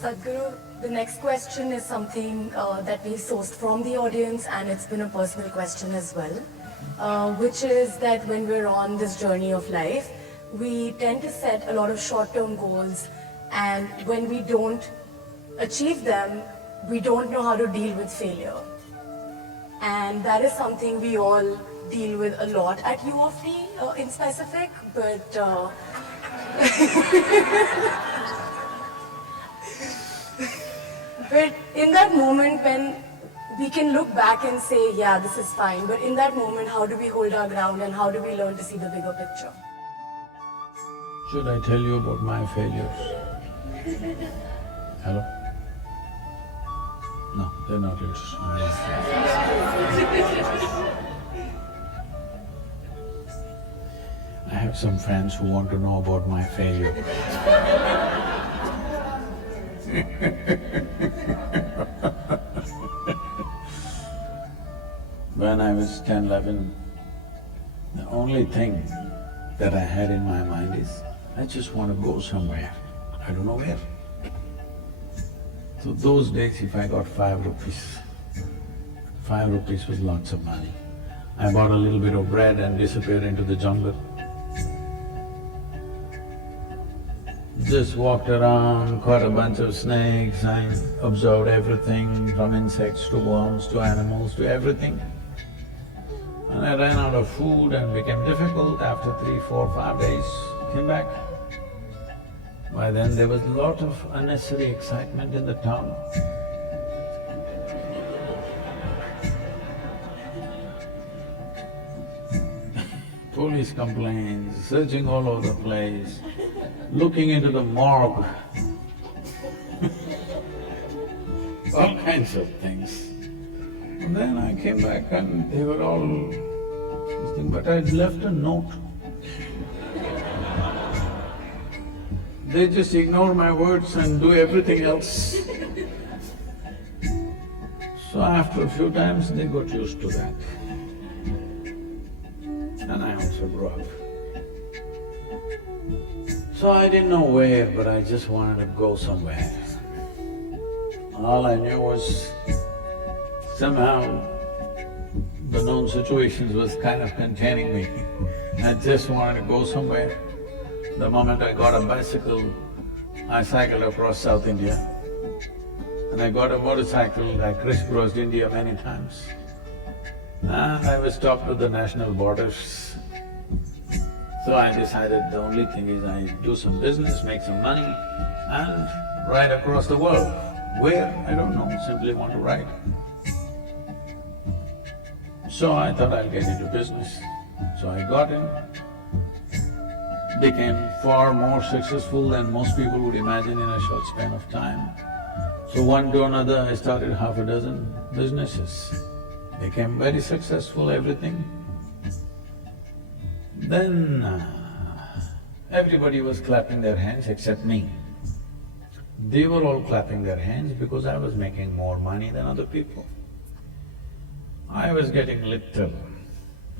Sadhguru, the next question is something that we sourced from the audience, and it's been a personal question as well, which is that when we're on this journey of life, we tend to set a lot of short-term goals, and when we don't achieve them, we don't know how to deal with failure. And that is something we all deal with a lot at U of T in specific, but but in that moment when we can look back and say, yeah, this is fine, but in that moment, how do we hold our ground and how do we learn to see the bigger picture? Should I tell you about my failures? Hello? No, they're not interested. I have some friends who want to know about my failure. When I was 10, 11, the only thing that I had in my mind is, I just want to go somewhere, I don't know where. So those days if I got 5 rupees, 5 rupees was lots of money. I bought a little bit of bread and disappeared into the jungle. Just walked around, caught a bunch of snakes, I observed everything from insects to worms to animals to everything. And I ran out of food and became difficult. After 3, 4, 5 days, came back. By then there was a lot of unnecessary excitement in the town. Police complaints, searching all over the place, looking into the morgue, all kinds of things. And then I came back and they were all this thing, but I'd left a note. They just ignore my words and do everything else. So after a few times, they got used to that. And I also grew up. So I didn't know where, but I just wanted to go somewhere. All I knew was somehow the known situations was kind of containing me. I just wanted to go somewhere. The moment I got a bicycle, I cycled across South India. And I got a motorcycle, I crisscrossed India many times. And I was stopped at the national borders. So I decided the only thing is I do some business, make some money and ride across the world. Where? I don't know, simply want to ride. So I thought I'll get into business. So I got in, became far more successful than most people would imagine in a short span of time. So one to another, I started half a dozen businesses, became very successful, everything. Then everybody was clapping their hands except me. They were all clapping their hands because I was making more money than other people. I was getting little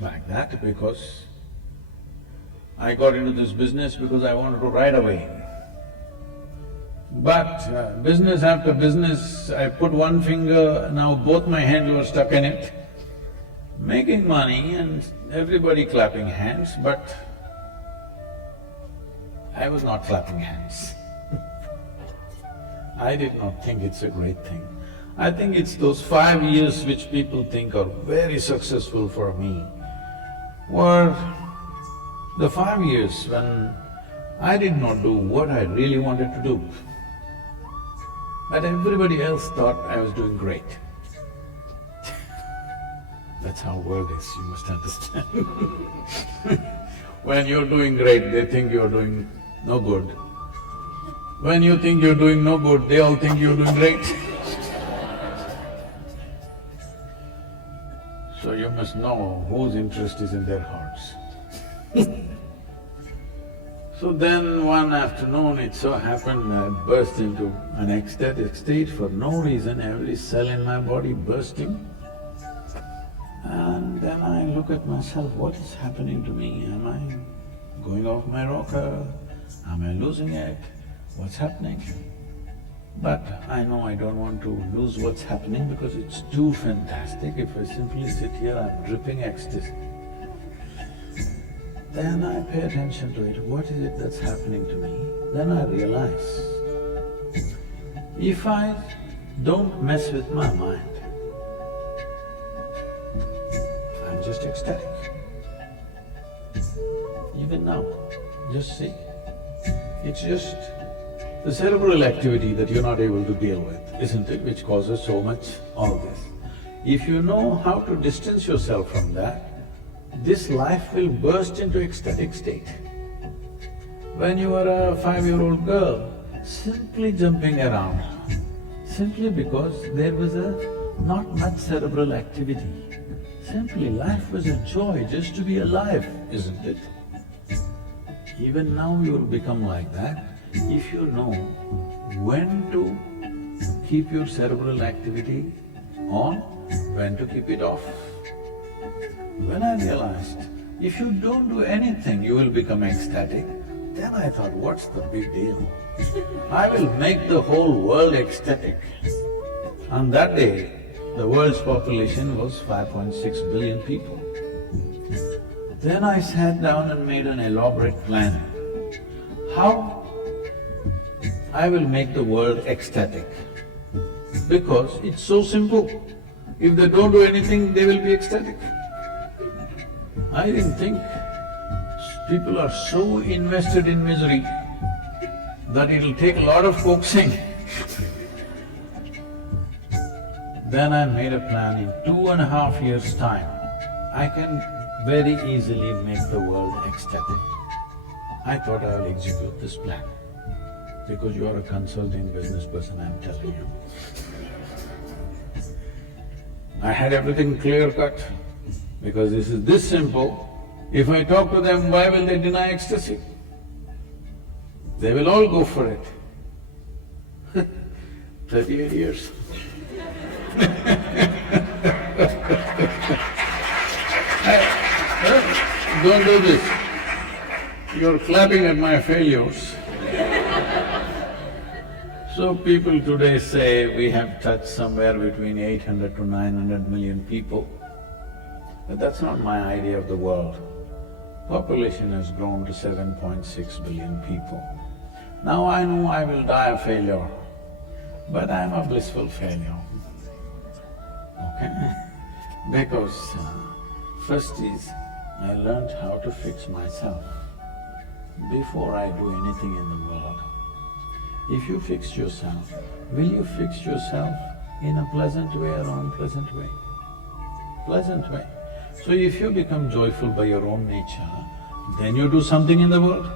like that because I got into this business because I wanted to ride away. But business after business, I put one finger, now both my hands were stuck in it, making money and everybody clapping hands, but I was not clapping hands. I did not think it's a great thing. I think it's those 5 years which people think are very successful for me were the 5 years when I did not do what I really wanted to do. But everybody else thought I was doing great. That's how world is, you must understand. When you're doing great, they think you're doing no good. When you think you're doing no good, they all think you're doing great. So you must know whose interest is in their hearts. So then one afternoon, it so happened I burst into an ecstatic state for no reason, every cell in my body bursting. And then I look at myself, what is happening to me? Am I going off my rocker? Am I losing it? What's happening? But I know I don't want to lose what's happening because it's too fantastic. If I simply sit here, I'm dripping ecstasy. Then I pay attention to it. What is it that's happening to me? Then I realize, if I don't mess with my mind, I'm just ecstatic. Even now, just see, it's just the cerebral activity that you're not able to deal with, isn't it, which causes so much all this. If you know how to distance yourself from that, this life will burst into ecstatic state. When you were a 5-year-old girl, simply jumping around, simply because there was not much cerebral activity. Simply life was a joy just to be alive, isn't it? Even now you will become like that if you know when to keep your cerebral activity on, when to keep it off. When I realized, if you don't do anything, you will become ecstatic, then I thought, what's the big deal? I will make the whole world ecstatic. On that day, the world's population was 5.6 billion people. Then I sat down and made an elaborate plan. How I will make the world ecstatic? Because it's so simple. If they don't do anything, they will be ecstatic. I didn't think people are so invested in misery that it'll take a lot of coaxing. Then I made a plan. In 2.5 years' time, I can very easily make the world ecstatic. I thought I will execute this plan. Because you are a consulting business person, I'm telling you. I had everything clear-cut, because this is this simple. If I talk to them, why will they deny ecstasy? They will all go for it. 38 years. Don't do this. You're clapping at my failures. So people today say we have touched somewhere between 800 to 900 million people. But that's not my idea of the world. Population has grown to 7.6 billion people. Now I know I will die a failure, but I'm a blissful failure, okay? Because first is, I learned how to fix myself before I do anything in the world. If you fix yourself, will you fix yourself in a pleasant way or unpleasant way? Pleasant way. So if you become joyful by your own nature, then you do something in the world.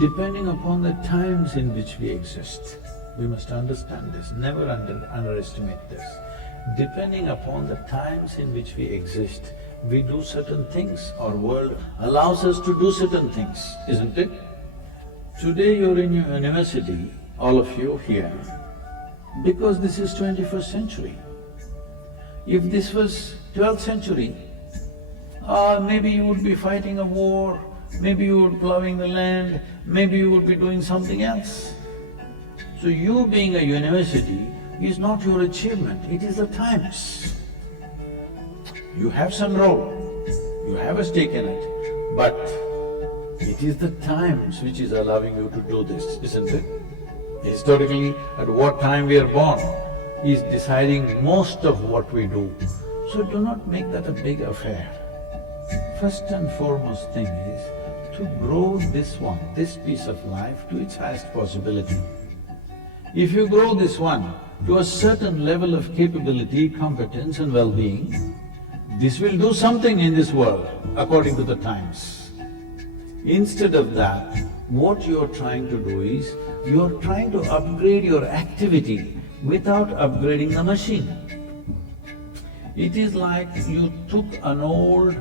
Depending upon the times in which we exist, we must understand this, never underestimate this. Depending upon the times in which we exist, we do certain things, our world allows us to do certain things, isn't it? Today you're in your university, all of you here, because this is 21st century. If this was 12th century, maybe you would be fighting a war, maybe you would be plowing the land, maybe you would be doing something else. So you being a university is not your achievement, it is the times. You have some role, you have a stake in it, but it is the times which is allowing you to do this, isn't it? Historically, at what time we are born is deciding most of what we do. So do not make that a big affair. First and foremost thing is to grow this piece of life to its highest possibility. If you grow this one to a certain level of capability, competence and well-being, this will do something in this world according to the times. Instead of that, what you're trying to do is, you're trying to upgrade your activity without upgrading the machine. It is like you took an old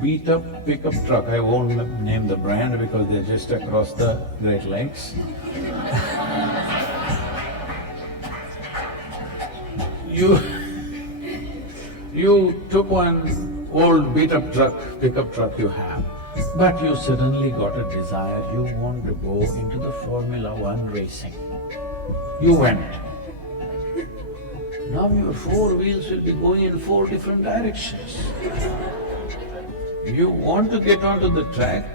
beat-up pickup truck, I won't name the brand because they're just across the Great Lakes. You took one old beat-up truck, pickup truck you have, But you suddenly got a desire, you want to go into the Formula One racing. You went. Now your four wheels will be going in four different directions. You want to get onto the track,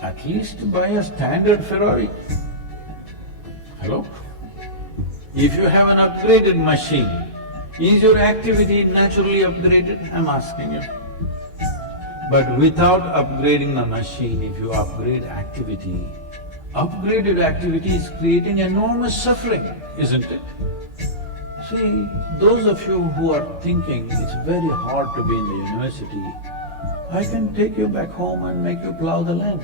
at least buy a standard Ferrari. Hello? If you have an upgraded machine, is your activity naturally upgraded? I'm asking you. But without upgrading the machine, if you upgrade activity, upgraded activity is creating enormous suffering, isn't it? See, those of you who are thinking it's very hard to be in the university, I can take you back home and make you plow the land.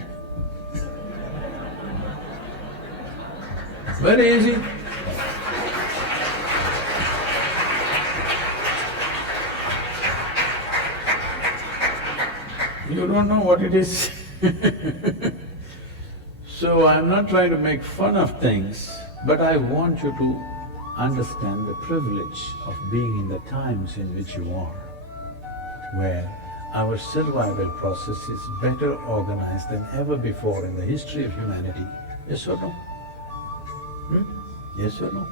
Very easy. You don't know what it is. So I'm not trying to make fun of things, but I want you to understand the privilege of being in the times in which you are, where our survival process is better organized than ever before in the history of humanity. Yes or no? Yes or no?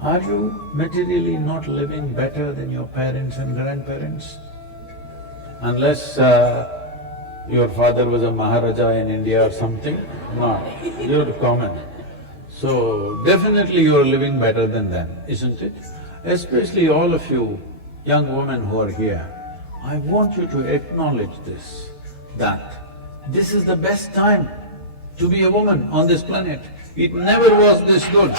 Are you materially not living better than your parents and grandparents? Unless your father was a Maharaja in India or something, no, you're common. So definitely you're living better than them, isn't it? Especially all of you young women who are here, I want you to acknowledge this, that this is the best time to be a woman on this planet. It never was this good.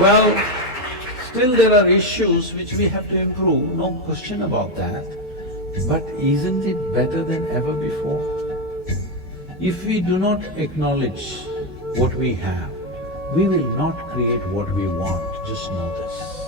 Well, still there are issues which we have to improve, no question about that. But isn't it better than ever before? If we do not acknowledge what we have, we will not create what we want, just know this.